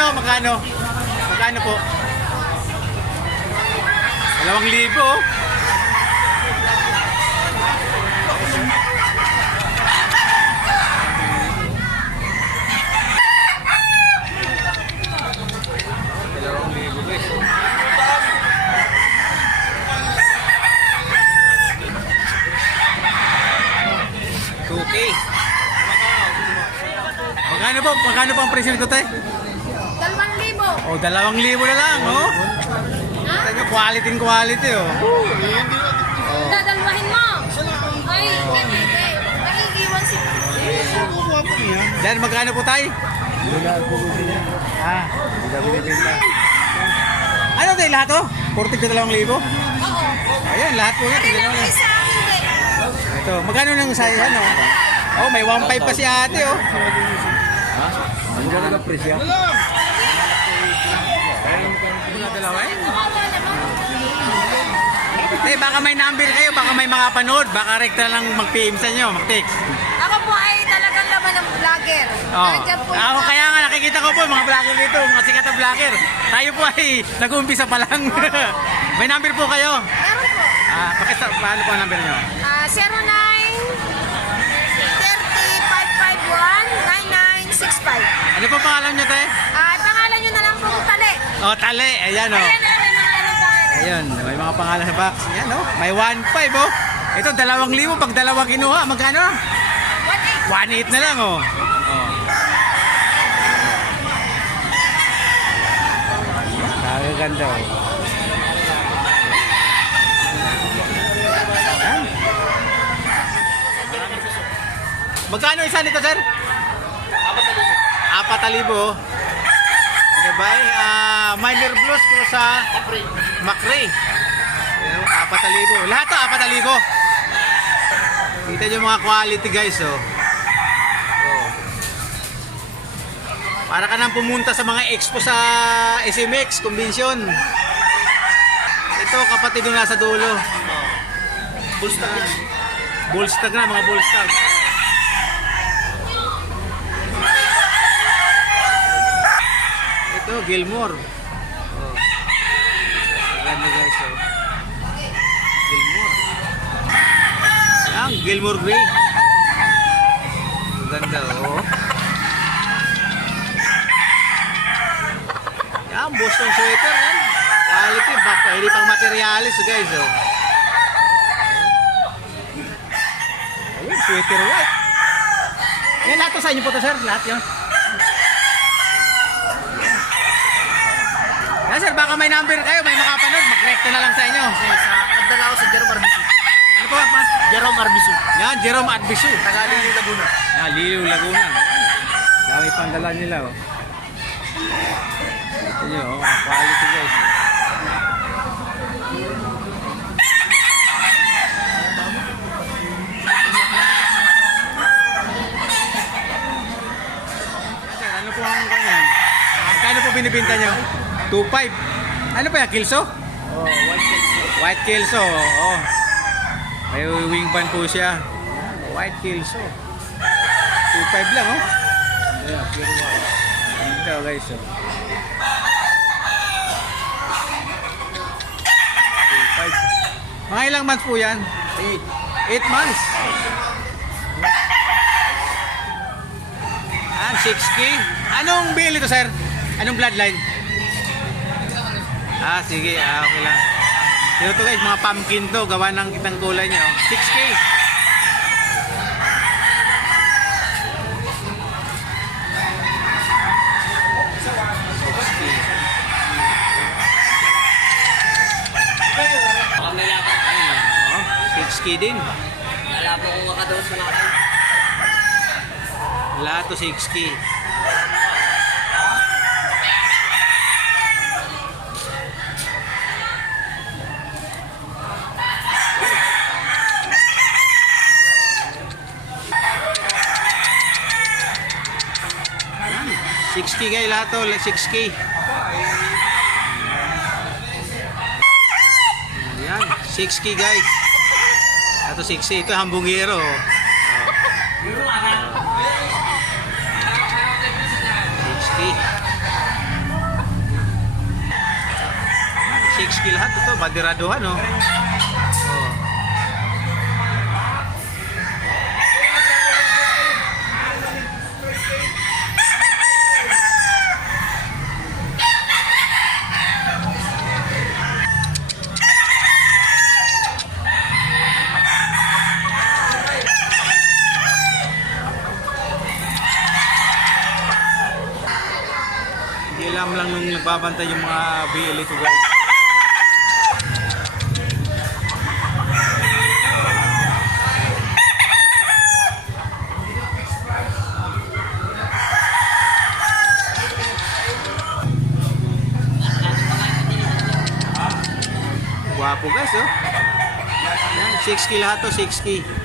Magkano? Magkano? Magkano po? 2,000. Okay. Magkano po? Magkano po ang presyo nito, te? 2,000. Oh, 2,000 na lang, oh. Ha? Quality quality, oh. Dadalwahin mo. Ay, hindi. Nakikiwan si... Yan, magkano po tayo? Ah, hindi na binibenta. Ano tayo lahat, oh? 42,000? Oo. Ayan, lahat po yan. Ano lang isa? Hindi. Ito, magkano nang sa yan, oh? Oh, may 1,500 pa si ate, oh. Ha? Ano ba talaga presyo? Dalawa eh? Eh, baka may number kayo, baka may mga panood, baka rekta lang mag-PM sa inyo, mag-text. Ako po ay talagang laban ng vlogger. Oh. Nandiyan po Ako ito. kaya nga nakikita ko po mga vlogger dito, mga sikat na vlogger. Tayo po ay nag-uumpisa pa lang. May number po kayo. Meron po. Paano po ang number nyo? 09-30-551-9965. Ano po pangalan nyo, te? Pangalan nyo na lang po Tali. Oh, Tali. Ayan, oh. Ayan, may mga anong pangalan. Ayun, may mga pangalan sa box. Ayan, oh. May 1,500, oh. Ito, 2,000 pag dalawa kinuha. Magkano? 1,800. 1,800 na lang, oh. Oh. Nakaganda, oh. Ayan. Magkano isa nito, sir? 4,000. 4,000, oh. Diba? Minor Blues ko sa Macrae. 4,000. Lahat to, 4,000. Kita nyo mga quality, guys, oh. Oh. Para ka nang pumunta sa mga expo sa SMX Convention. Ito, kapatid nung nasa dulo. Bullstag. Bullstag na, mga bullstag. Ito, Gilmore. Oh. Ganda, guys, oh. Gilmore. Yan, Gilmore Gray. Ganda, oh. Yan, Boston sweater, yan. Quality, hindi pang materialis, guys, oh. Ayun, sweater white. Yan, lahat to sa inyo po to, sir. Lahat yun. Yan, sir, baka may number kayo, may makapanood, mag-recta na lang sa inyo. Nagdala ako sa Jerome Arbisu. Ano po, pa? Jerome Arbisu. Yan, Jerome Arbisu. Tagalili, Laguna. Yan, Liliw, Laguna. Dami pang dala nila, oh. Ito nyo, oh, quality, guys. Sir, ano po ang ganyan? Kano po binibinta nyo? 2,500. Ano pa yan, Kilso? Oh, white cake. White Kilso, oh. May wing band po siya. White Kilso. 2,500 lang, oh. Yeah, pure white. Ito, guys, oh. 2,500. Mga ilang months po yan? 8 months. Ah, 6K. Anong bill ito, sir? Anong bloodline? Ah, sige. Okay lang. Ito to, guys, mga pumpkin to. Gawa ng kitang kulay niya, oh. 6K. Ayun, oh. 6K din. Wala po kung kakadawas na natin. Lahat to 6K. Ayan, 6K guys, lahat to 6K. Ayan, 6K guys. Ito 6K, ito hambungero. Oh. 6K. 6K lahat ito, badiraduhan oh. Oh. Hindi alam lang nung nagbabantay yung mga BL ito guys. Guwapo guys oh. Yan, 6K lahat to, 6K.